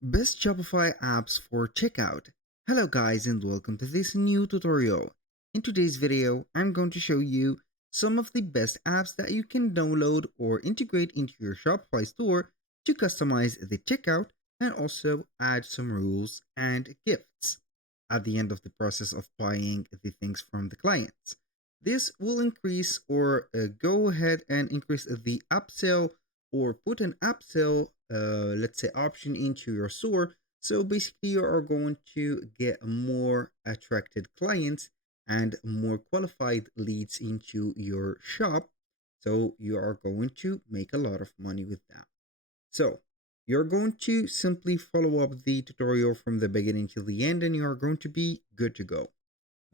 Best Shopify apps for checkout. Hello guys and welcome to this new tutorial. In today's video, I'm going to show you some of the best apps that you can download or integrate into your Shopify store to customize the checkout and also add some rules and gifts at the end of the process of buying the things from the clients. This will increase or go ahead and increase the upsell or put an upsell, let's say, option into your store. So basically, you are going to get more attracted clients and more qualified leads into your shop. So you are going to make a lot of money with that. So you're going to simply follow up the tutorial from the beginning till the end and you are going to be good to go.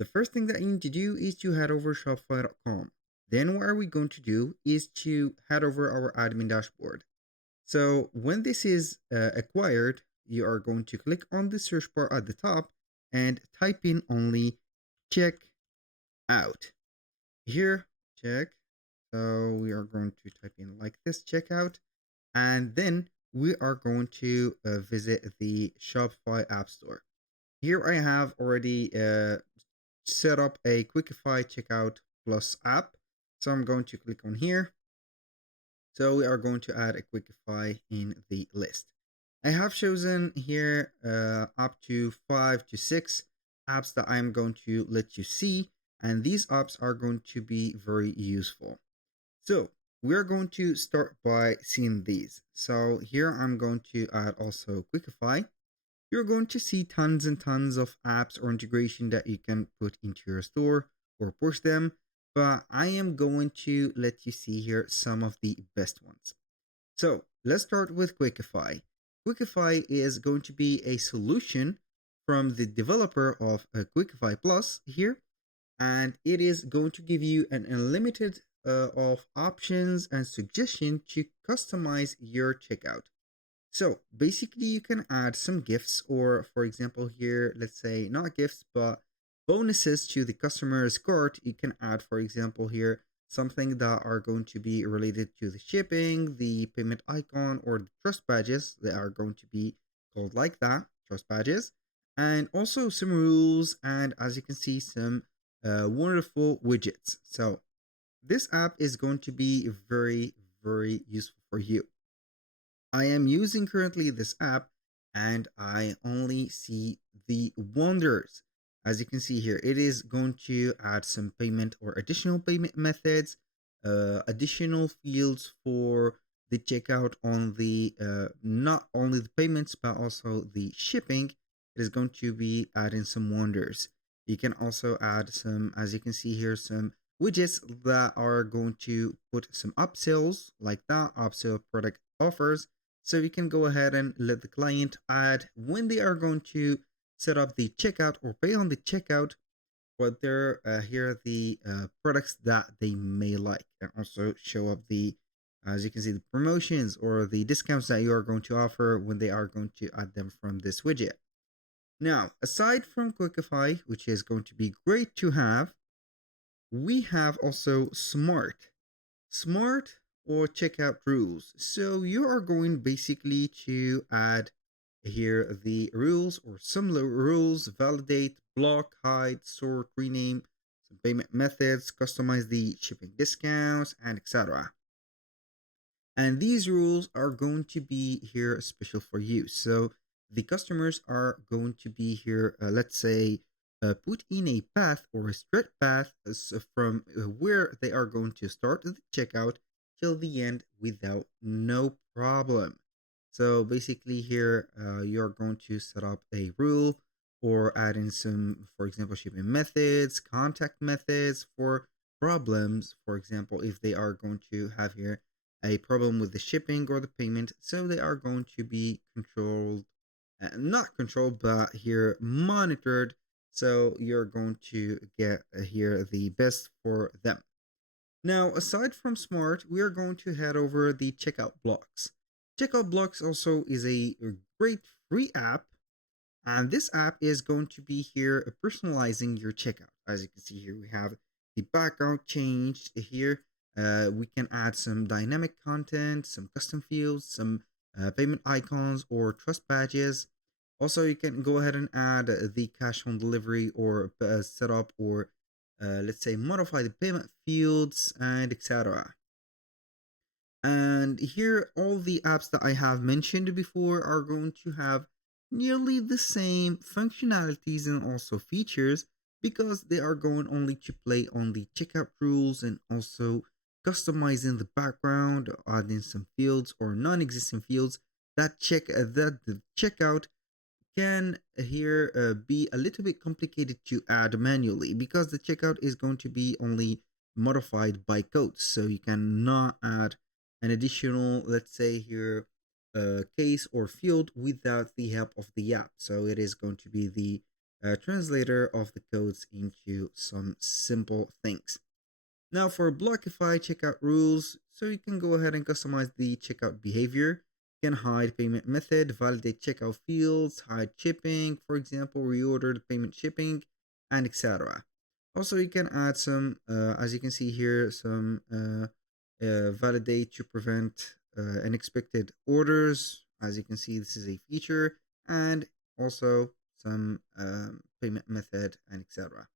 The first thing that you need to do is to head over shopify.com. Then what are we going to do is to head over our admin dashboard. So when this is acquired, you are going to click on the search bar at the top and type in only check out. Here, check. So we are going to type in like this, checkout. And then we are going to visit the Shopify App Store. Here I have already set up a Quickify Checkout Plus app. So I'm going to click on here. So we are going to add a Quickify in the list. I have chosen here up to 5 to 6 apps that I'm going to let you see. And these apps are going to be very useful. So we're going to start by seeing these. So here I'm going to add also Quickify. You're going to see tons and tons of apps or integration that you can put into your store or push them, but I am going to let you see here some of the best ones. So let's start with Quickify. Quickify is going to be a solution from the developer of Quickify Plus here, and it is going to give you an unlimited of options and suggestion to customize your checkout. So basically, you can add some gifts, or for example, here, let's say not gifts, but bonuses to the customer's cart. You can add, for example, here something that are going to be related to the shipping, the payment icon, or the trust badges. They are going to be called like that, trust badges, and also some rules. And as you can see, some wonderful widgets. So this app is going to be very, very useful for you. I am using currently this app and I only see the wonders. As you can see here, it is going to add some payment or additional payment methods, additional fields for the checkout on the not only the payments but also the shipping. It is going to be adding some wonders. You can also add some, as you can see here, some widgets that are going to put some upsells like that, upsell product offers, so you can go ahead and let the client add when they are going to set up the checkout or pay on the checkout what they're here the products that they may like, and also show up the, as you can see, the promotions or the discounts that you are going to offer when they are going to add them from this widget. Now, aside from Quickify, which is going to be great to have, we have also Smart or checkout rules. So you are going basically to add here the rules or similar rules, validate, block, hide, sort, rename, some payment methods, customize the shipping discounts, and etc. And these rules are going to be here special for you. So the customers are going to be here, let's say, put in a path or a straight path from where they are going to start the checkout till the end without no problem. So basically here, you're going to set up a rule or add in some, for example, shipping methods, contact methods for problems. For example, if they are going to have here a problem with the shipping or the payment, so they are going to be controlled, not controlled, but here monitored. So you're going to get here the best for them. Now, aside from Smart, we are going to head over the checkout blocks. Checkout blocks also is a great free app, and this app is going to be here personalizing your checkout. As you can see here, we have the background changed here. We can add some dynamic content, some custom fields, some payment icons, or trust badges. Also, you can go ahead and add the cash on delivery or setup, or let's say modify the payment fields, and etc. And here, all the apps that I have mentioned before are going to have nearly the same functionalities and also features, because they are going only to play on the checkout rules and also customizing the background, adding some fields or non-existing fields that the checkout can here be a little bit complicated to add manually, because the checkout is going to be only modified by code. So you cannot add an additional, let's say here, case or field without the help of the app. So it is going to be the translator of the codes into some simple things. Now for Blockify checkout rules, so you can go ahead and customize the checkout behavior. You can hide payment method, validate checkout fields, hide shipping, for example, reorder the payment shipping, and etc. Also, you can add some, as you can see here, some validate to prevent unexpected orders. As you can see, this is a feature, and also some payment method, and etc.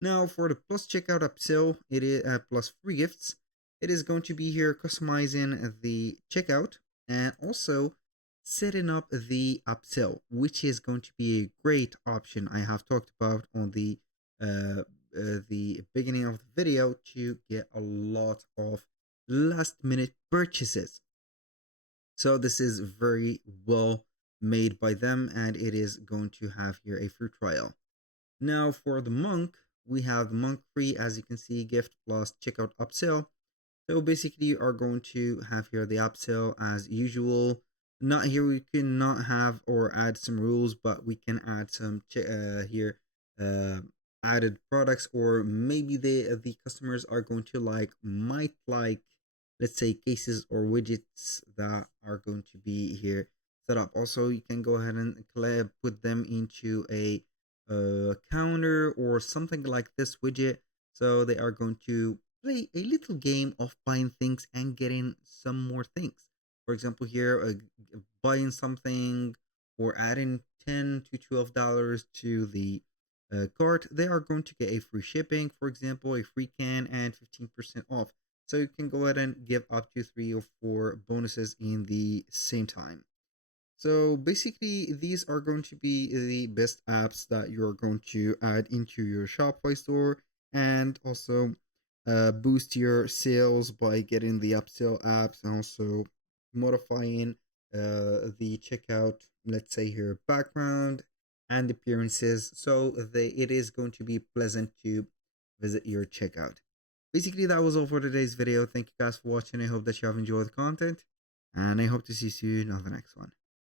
Now for the plus checkout upsell, it is plus free gifts. It is going to be here customizing the checkout and also setting up the upsell, which is going to be a great option I have talked about on the beginning of the video, to get a lot of last minute purchases. So this is very well made by them, and it is going to have here a free trial. Now for the monk, we have the monk free, as you can see, gift plus checkout upsell. So basically, you are going to have here the upsell as usual. Not here, we cannot have or add some rules, but we can add some here uh, added products, or maybe the customers are going to might like, let's say, cases or widgets that are going to be here set up. Also, you can go ahead and put them into a counter or something like this widget, so they are going to play a little game of buying things and getting some more things. For example, here, buying something or adding $10 to $12 to the cart, they are going to get a free shipping, for example, a free can, and 15% off. So you can go ahead and give up to 3 or 4 bonuses in the same time. So basically, these are going to be the best apps that you're going to add into your Shopify store, and also boost your sales by getting the upsell apps, and also modifying the checkout, let's say here, background and appearances, so it is going to be pleasant to visit your checkout. Basically, that was all for today's video. Thank you guys for watching. I hope that you have enjoyed the content, and I hope to see you soon on the next one.